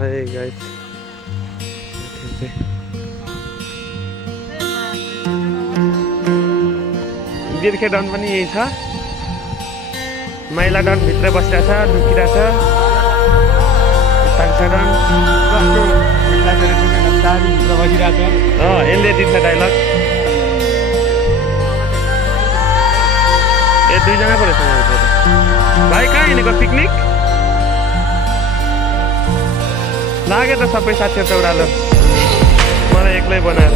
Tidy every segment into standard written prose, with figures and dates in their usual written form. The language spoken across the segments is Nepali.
Hey guys. बिर्खे डन पनि यही छ। माइला डन भित्र बसिरहेछ, लुकिरहेछ। ताक्सा डन यसले दिन्छ डाइलग। ए दुईजना पो रहेछ भाइ, कहाँ हिँडेको पिकनिक? लाग्यो त सबै साथीहरू त उडालो, मलाई एक्लै बनाएर।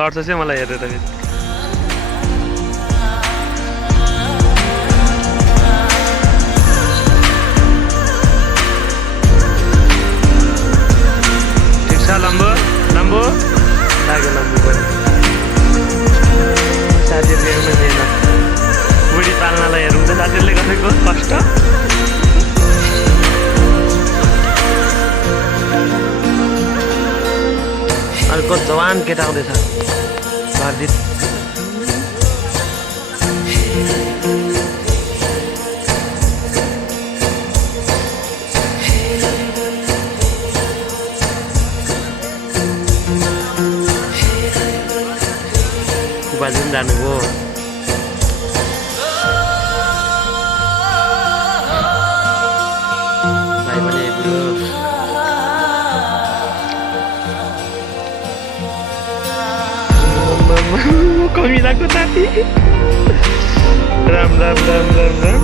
लड्छ चाहिँ मलाई हेरेर फेरि। ठिक छ लम्बो लम्बो लाग्यो, लम्बो पनि साथीहरूले एउटा दिएन। बुढी पाल्नलाई हेरौँ त साथीहरूले गरेको कष्ट। अर्को जवान केटा आउँदैछ भारजित। बाजु पनि जानुभयो। भाइ पनि आइपुग्यो। कमिलाको साथी। राम राम राम राम राम।